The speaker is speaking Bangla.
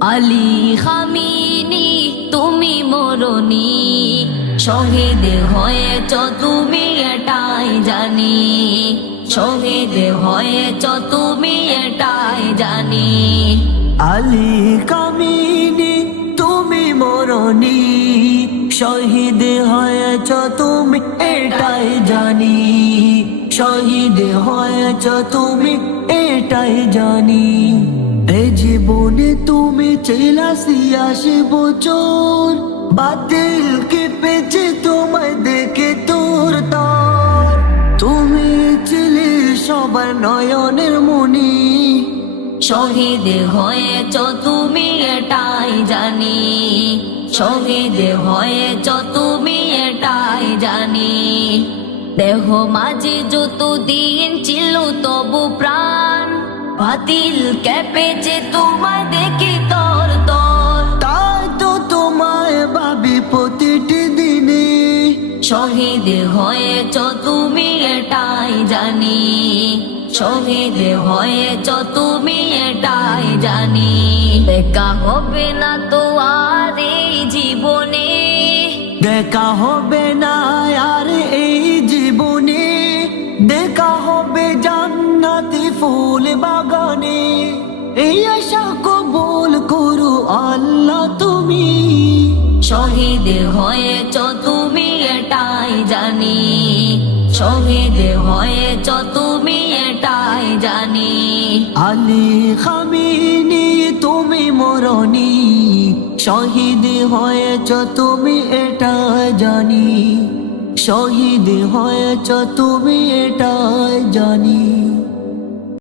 আলী খামিনি তুমি মরণি, শহীদ হয়েছ তুমি এটাই জানি, শহীদ হয়েছ তুমি এটাই জানি। আলী কামিনী তুমি মরণি, শহীদ হয়েছ তুমি এটাই জানি, শহীদ হয়েছ তুমি এটাই জানি। এ জীবনে তুমি ৮৪ বছর, বাতিল কেঁপেছে তোমায় দেখে তোর তার। তুমি ছিলে সবার নয়নের মনি, শহীদ হয়েছ তুমি এটাই জানি, শহীদ হয়েছ তুমি এটাই জানি। দেহ মাঝে যতদিন ছিল তবু প্রাণ, বাতিল কেঁপেছে তোমায় দেখি তোর তোর। তাই তো তোমায় ভাবি প্রতিটি দিনে, শহীদ হয়েছ তুমি এটাই জানি, শহীদ হয়েছ তুমি এটাই জানি। দেখা হবে না তো আর এই জীবনে, দেখা হবে না আর এই জীবনে, দেখা হবে জান্নাতি ফুল বাগানে। এই আশা কবুল করো আল্লাহ তুমি। শহীদ হয়েছ তুমি এটাই জানি, শহীদ হয়েছ তুমি এটাই জানি। আলী খামিনী তুমি মরণি, শহীদ হয়েছ তুমি এটাই জানি, শহীদ হয়েছ তুমি এটাই জানি।